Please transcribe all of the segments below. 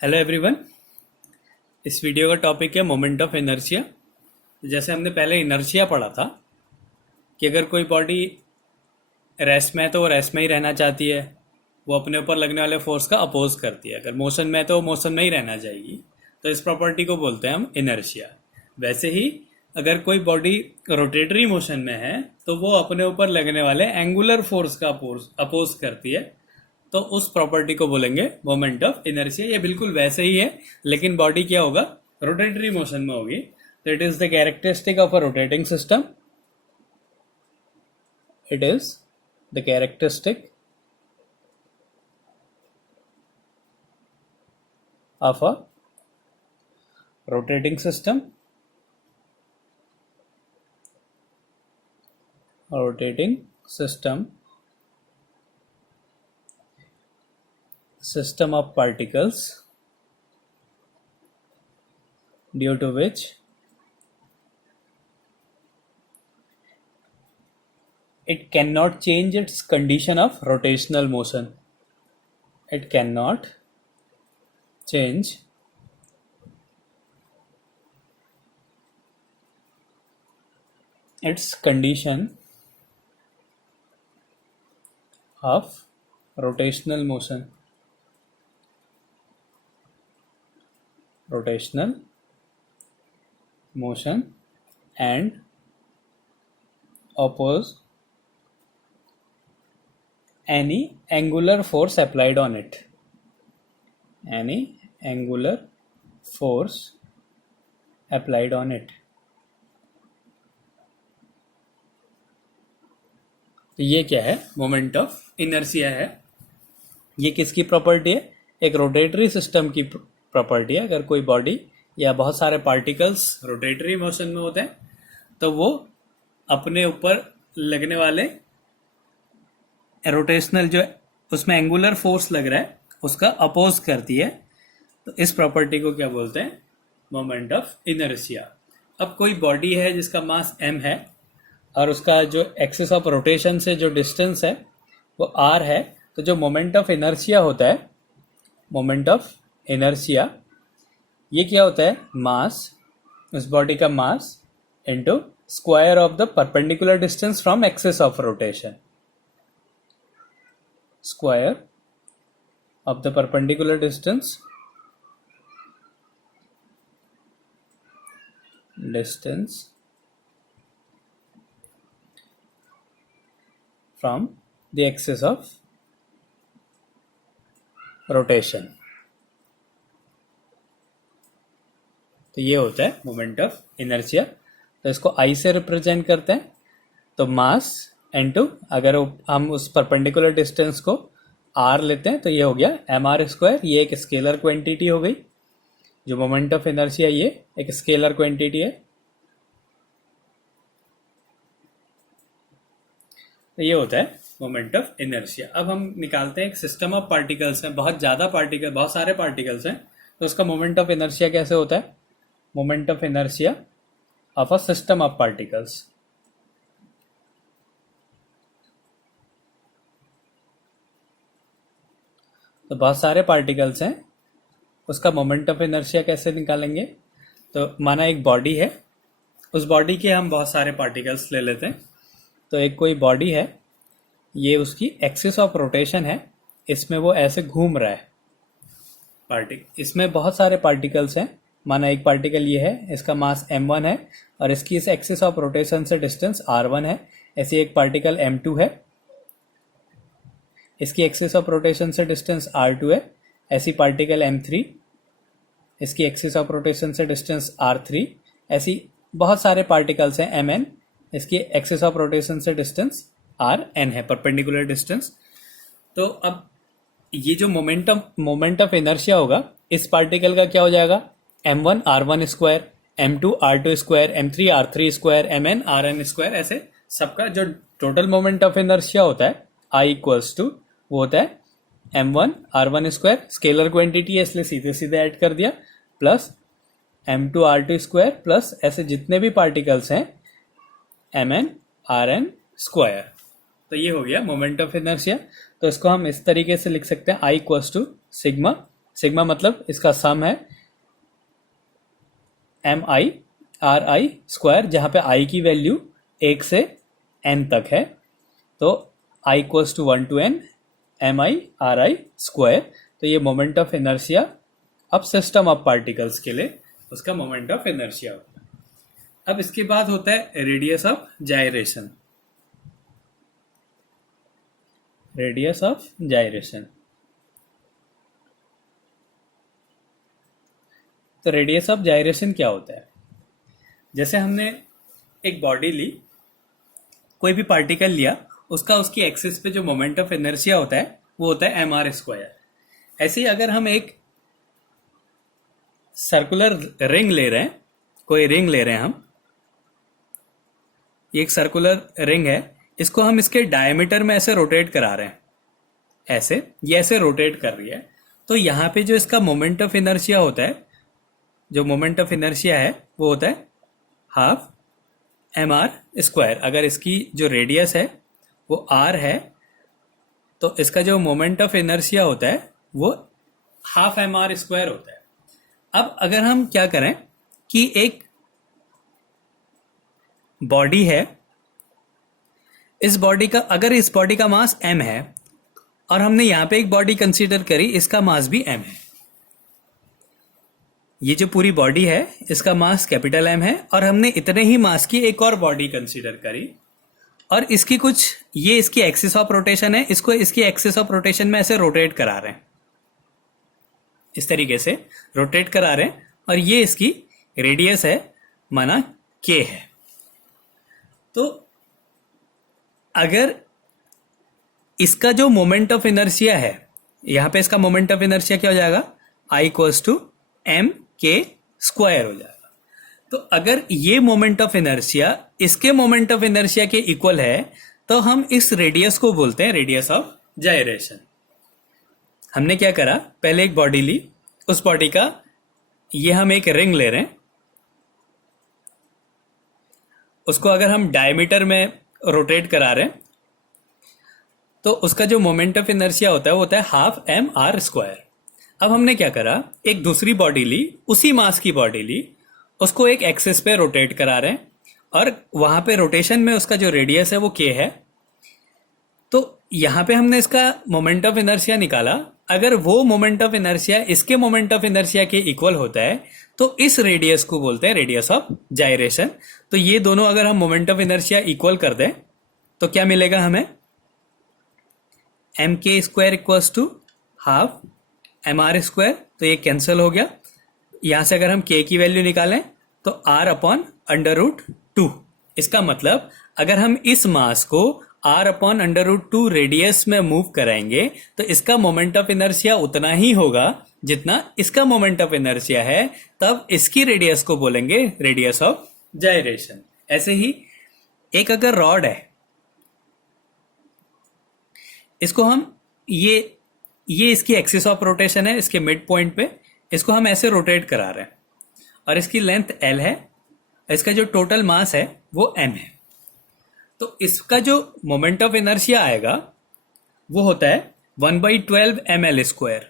Hello everyone. इस video का topic है मोमेंट ऑफ इनर्शिया। जैसे हमने पहले इनर्शिया पढ़ा था कि अगर कोई बॉडी रेस्ट में है तो वो रेस्ट में ही रहना चाहती है, वो अपने ऊपर लगने वाले फोर्स का अपोज करती है। अगर मोशन में है तो वो मोशन में ही रहना चाहेगी, तो इस प्रॉपर्टी को बोलते हैं हम इनर्शिया। वैसे ही अगर कोई बॉडी रोटेटरी मोशन में है तो वो अपने ऊपर लगने वाले एंगुलर फोर्स का अपोज करती है, तो उस प्रॉपर्टी को बोलेंगे मोमेंट ऑफ इनर्शिया। ये बिल्कुल वैसे ही है, लेकिन बॉडी क्या होगा, रोटेटरी मोशन में होगी। तो it is the characteristic of a rotating system. It is the characteristic of a rotating system system of particles due to which it cannot change its condition of rotational motion. It cannot change its condition of rotational motion. And oppose any angular force applied on it. Any angular force applied on it. तो ये क्या है, moment of inertia है। ये किसकी property है, एक rotatory system की प्रॉपर्टी है। अगर कोई बॉडी या बहुत सारे पार्टिकल्स रोटेटरी मोशन में होते हैं तो वो अपने ऊपर लगने वाले रोटेशनल जो उसमें एंगुलर फोर्स लग रहा है उसका अपोज करती है। तो इस प्रॉपर्टी को क्या बोलते हैं, मोमेंट ऑफ इनर्शिया। अब कोई बॉडी है जिसका मास m है और उसका जो एक्सिस ऑफ रोटेशन से जो डिस्टेंस है वो r है, तो जो मोमेंट ऑफ इनर्शिया होता है, मोमेंट ऑफ इनर्शिया ये क्या होता है, मास, उस बॉडी का mass into square of the perpendicular distance from axis of rotation. Square of the perpendicular distance from the axis of rotation। तो ये होता है मोमेंट ऑफ इनर्शिया। तो इसको I से रिप्रेजेंट करते हैं। तो मास इनटू, अगर हम उस परपेंडिकुलर डिस्टेंस को r लेते हैं तो ये हो गया mr²। ये एक स्केलर क्वांटिटी हो गई। जो मोमेंट ऑफ इनर्शिया ये एक स्केलर क्वांटिटी है। तो ये होता है मोमेंट ऑफ इनर्शिया। अब हम निकालते हैं, एक सिस्टम ऑफ पार्टिकल्स हैं, बहुत सारे पार्टिकल्स हैं, तो उसका मोमेंट ऑफ इनर्शिया कैसे होता है, moment of inertia of a system of particles. तो बहुत सारे पार्टिकल्स हैं, उसका मोमेंट ऑफ इनर्शिया कैसे निकालेंगे। तो माना एक बॉडी है, उस बॉडी के हम बहुत सारे पार्टिकल्स ले लेते हैं। तो एक कोई बॉडी है, ये उसकी एक्सिस ऑफ रोटेशन है, इसमें वो ऐसे घूम रहा है। इसमें बहुत सारे पार्टिकल्स हैं। माना एक पार्टिकल ये है, इसका मास m1 है और इसकी इस एक्सिस ऑफ रोटेशन से डिस्टेंस r1 है। ऐसी एक पार्टिकल m2 है, इसकी एक्सिस ऑफ रोटेशन से डिस्टेंस r2 है। ऐसी पार्टिकल m3, इसकी एक्सिस ऑफ रोटेशन से डिस्टेंस r3। ऐसी बहुत सारे पार्टिकल्स हैं mn, इसकी एक्सिस ऑफ रोटेशन से डिस्टेंस rn है, परपेंडिकुलर डिस्टेंस। तो अब ये जो मोमेंट ऑफ इनर्शिया होगा, इस पार्टिकल का क्या हो जाएगा, m1 r1 square, m2 r2 square, m3 r3 square, mn rn square. ऐसे सबका जो टोटल मोमेंट ऑफ इनर्शिया होता है I इक्वल्स टू, वो होता है m1 r1 square, scalar quantity है इसलिए सीधे सीधे ऐड कर दिया, plus m2 r2 square, plus ऐसे जितने भी पार्टिकल्स हैं mn rn स्क्वायर। तो ये हो गया मोमेंट ऑफ इनर्शिया। तो इसको हम इस तरीके से लिख सकते हैं, I equals to sigma sigma मतलब इसका सम है MI/RI², जहाँ पे I की वैल्यू 1 से n तक है, तो I equals to 1 to n MI/RI²। तो ये मोमेंट ऑफ इनर्शिया अब सिस्टम ऑफ पार्टिकल्स के लिए उसका मोमेंट ऑफ इनर्शिया होता है। अब इसके बाद होता है radius of gyration. Radius of gyration, तो रेडियस ऑफ जायरेशन क्या होता है? जैसे हमने एक बॉडी ली, कोई भी पार्टिकल लिया, उसका उसकी एक्सिस पे जो मोमेंट ऑफ इनर्शिया होता है वो होता है mr²। ऐसे ही अगर हम एक सर्कुलर रिंग ले रहे हैं, कोई रिंग ले रहे हैं हम, ये एक सर्कुलर रिंग है, इसको हम इसके डायमीटर में ऐसे रोटेट करा रहे हैं, ऐसे ये ऐसे रोटेट कर रही है, तो यहाँ पे जो इसका मोमेंट ऑफ इनर्शिया होता है, जो मोमेंट ऑफ इनर्शिया है वो होता है हाफ mr²। अगर इसकी जो रेडियस है वो r है, तो इसका जो मोमेंट ऑफ इनर्शिया होता है वो हाफ mr² होता है। अब अगर हम क्या करें कि एक बॉडी है, इस बॉडी का, अगर इस बॉडी का मास m है और हमने यहां पे एक बॉडी कंसीडर करी, इसका मास भी m है, ये जो पूरी बॉडी है इसका मास कैपिटल M है, और हमने इतने ही मास की एक और बॉडी कंसीडर करी, और इसकी कुछ, ये इसकी एक्सिस ऑफ रोटेशन है, इसको इसकी एक्सिस ऑफ रोटेशन में ऐसे रोटेट करा रहे हैं, इस तरीके से रोटेट करा रहे हैं, और ये इसकी रेडियस है, माना k है। तो अगर इसका जो मोमेंट ऑफ इनर्शिया है, यहां पे इसका मोमेंट ऑफ इनर्शिया क्या हो जाएगा, I इक्वल्स टू mk² हो जाएगा। तो अगर ये मोमेंट ऑफ इनर्शिया इसके मोमेंट ऑफ इनर्शिया के इक्वल है, तो हम इस रेडियस को बोलते हैं रेडियस ऑफ जायरेशन। हमने क्या करा, पहले एक बॉडी ली, उस बॉडी का, ये हम एक रिंग ले रहे हैं, उसको अगर हम डायमीटर में रोटेट करा रहे हैं, तो उसका जो मोमेंट ऑफ इनर्शिया होता है वो होता है हाफ mr²। अब हमने क्या करा, एक दूसरी बॉडी ली, उसी मास की बॉडी ली, उसको एक एक्सिस पे रोटेट करा रहे हैं, और वहां पे रोटेशन में उसका जो रेडियस है वो k है। तो यहां पे हमने इसका मोमेंट ऑफ इनर्शिया निकाला, अगर वो मोमेंट ऑफ इनर्शिया इसके मोमेंट ऑफ इनर्शिया के इक्वल होता है, तो इस रेडियस को बोलते हैं रेडियस ऑफ जायरेशन। तो ये दोनों अगर हम मोमेंट ऑफ इनर्शिया इक्वल कर दें, तो क्या मिलेगा हमें, mk² equals to half mr²। तो ये कैंसिल हो गया, यहां से अगर हम k की वैल्यू निकालें तो r/√2। इसका मतलब अगर हम इस मास को r/√2 रेडियस में मूव कराएंगे, तो इसका मोमेंट ऑफ इनर्शिया उतना ही होगा जितना इसका मोमेंट ऑफ इनर्शिया है, तब इसकी रेडियस को बोलेंगे रेडियस ऑफ जायरेशन। ऐसे ही एक अगर रॉड है, इसको हम, ये इसकी एक्सिस ऑफ रोटेशन है, इसके मिड पॉइंट पे इसको हम ऐसे रोटेट करा रहे हैं, और इसकी लेंथ L है, इसका जो टोटल मास है वो m है। तो इसका जो मोमेंट ऑफ इनर्शिया आएगा वो होता है 1/12 ml²।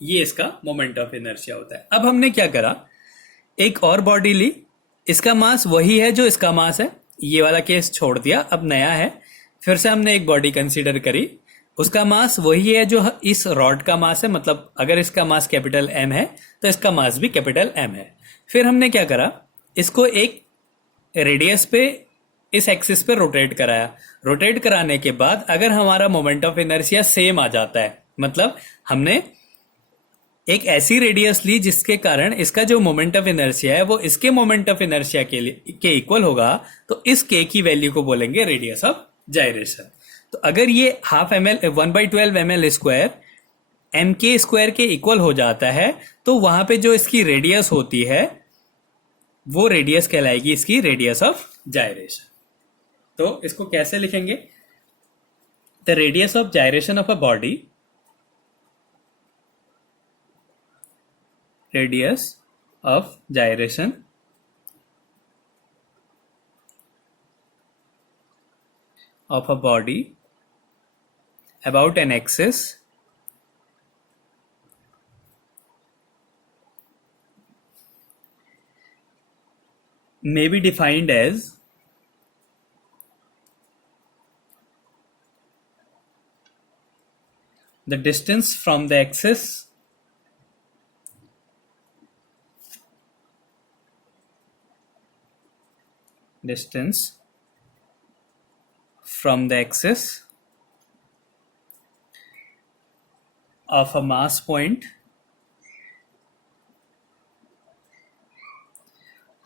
ये इसका मोमेंट ऑफ इनर्शिया होता है। अब हमने क्या करा, एक और बॉडी ली, इसका मास वही है जो इसका मास है, ये वाला केस छोड़ दिया, अब नया है, फिर से हमने एक बॉडी कंसीडर करी, उसका मास वही है जो इस रॉड का मास है, मतलब अगर इसका मास कैपिटल M है तो इसका मास भी कैपिटल M है। फिर हमने क्या करा, इसको एक रेडियस पे, इस एक्सिस पे रोटेट कराया। रोटेट कराने के बाद अगर हमारा मोमेंट ऑफ इनर्शिया सेम आ जाता है, मतलब हमने एक ऐसी रेडियस ली जिसके कारण इसका जो मोमेंट ऑफ इनर्शिया है वो इसके मोमेंट ऑफ इनर्शिया के इक्वल होगा, तो इस k की वैल्यू को बोलेंगे रेडियस ऑफ जायरेशन। तो अगर ये हाफ ml 1/12 ml² mk² के इक्वल हो जाता है, तो वहां पे जो इसकी रेडियस होती है वो रेडियस कहलाएगी इसकी रेडियस ऑफ जायरेशन। तो इसको कैसे लिखेंगे, the radius of gyration of a body, radius of gyration of a body about an axis may be defined as the distance from the axis of a mass point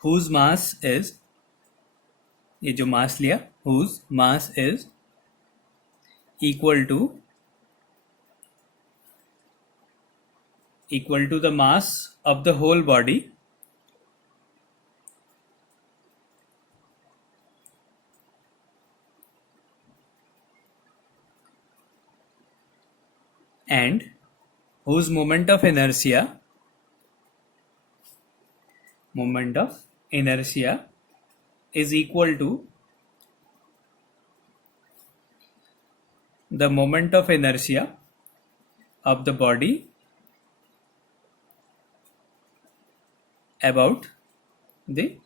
whose mass is, ये जो मास लिया, whose mass is equal to the mass of the whole body and whose moment of inertia is equal to the moment of inertia of the body about the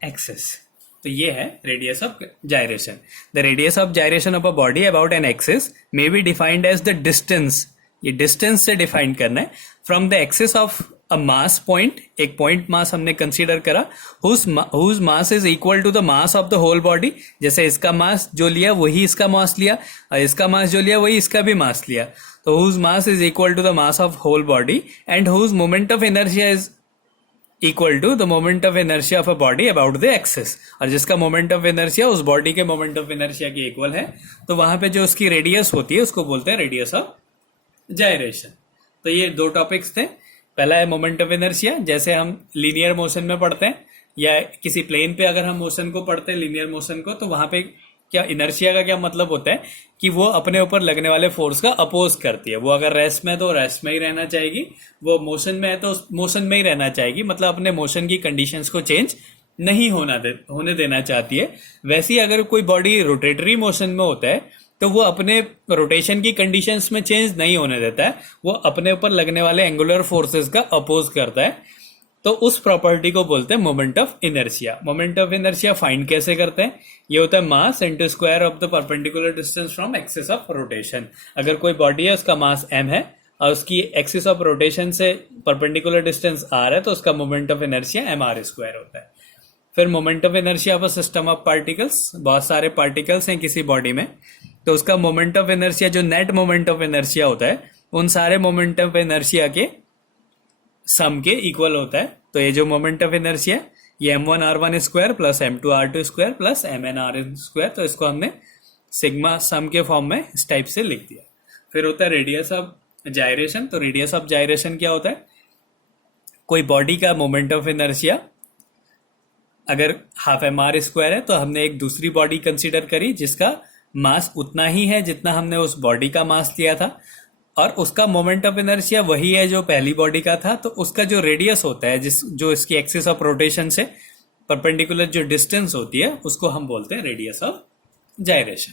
axis. तो ये है radius of gyration. The radius of gyration of a body about an axis may be defined as the distance. ये distance से define करना है from the axis of a mass point. एक point mass हमने consider करा whose mass is equal to the mass of the whole body. जैसे इसका मास जो लिया वही इसका मास लिया, और इसका मास जो लिया वही इसका भी मास लिया. तो whose mass is equal to the mass of whole body and whose moment of inertia is equal to the moment of inertia of a body about the axis. और जिसका मोमेंट ऑफ इनर्शिया उस body के moment of inertia के equal है, तो वहां पे जो उसकी रेडियस होती है उसको बोलते हैं रेडियस ऑफ जायरेशन. तो ये दो टॉपिक्स थे. पहला है मोमेंट ऑफ इनर्शिया, जैसे हम लीनियर मोशन में पढ़ते हैं या किसी प्लेन पे अगर हम मोशन को पढ़ते हैं लीनियर मोशन को, तो वहां पे क्या इनर्शिया का क्या मतलब होता है कि वो अपने ऊपर लगने वाले फोर्स का अपोज करती है. वो अगर रेस्ट में है तो रेस्ट में ही रहना चाहेगी, वो मोशन में है तो मोशन में ही रहना चाहेगी, मतलब अपने मोशन की कंडीशंस को चेंज नहीं होने देना चाहती है. वैसे ही अगर कोई बॉडी रोटेटरी मोशन में होता है तो वो अपने रोटेशन की कंडीशंस में चेंज नहीं होने देता है, वो अपने ऊपर लगने वाले एंगुलर फोर्सेस का अपोज करता है. तो उस प्रॉपर्टी को बोलते हैं moment of inertia. Moment of inertia find कैसे करते हैं? ये होता है mass into square of the perpendicular distance from axis of rotation. अगर कोई बॉडी है उसका मास m है और उसकी एक्सिस ऑफ रोटेशन से परपेंडिकुलर डिस्टेंस r है, तो उसका moment of inertia mr square होता है. फिर moment of inertia of a system of particles, बहुत सारे पार्टिकल्स हैं किसी बॉडी में, तो उसका मोमेंट ऑफ इनर्शिया जो नेट मोमेंट ऑफ इनर्शिया होता है उन सारे मोमेंट ऑफ इनर्शिया के सम के इक्वल होता है. तो ये जो मोमेंट ऑफ इनर्शिया ये m1r1 square plus m2r2 square plus mnr square, तो इसको हमने सिग्मा सम के फॉर्म में इस टाइप से लिख दिया. फिर होता है रेडियस ऑफ जायरेशन. तो रेडियस ऑफ जायरेशन क्या होता है? कोई बॉडी का मोमेंट ऑफ इनर्शिया अगर हाफ mr स्क्वायर है, तो हमने एक दूसरी बॉडी कंसीडर करी जिसका मास उतना ही है जितना हमने उस बॉडी का मास लिया था, और उसका मोमेंट ऑफ इनर्शिया वही है जो पहली बॉडी का था. तो उसका जो रेडियस होता है जो इसकी एक्सिस ऑफ रोटेशन से परपेंडिकुलर जो डिस्टेंस होती है उसको हम बोलते हैं रेडियस ऑफ जायरेशन.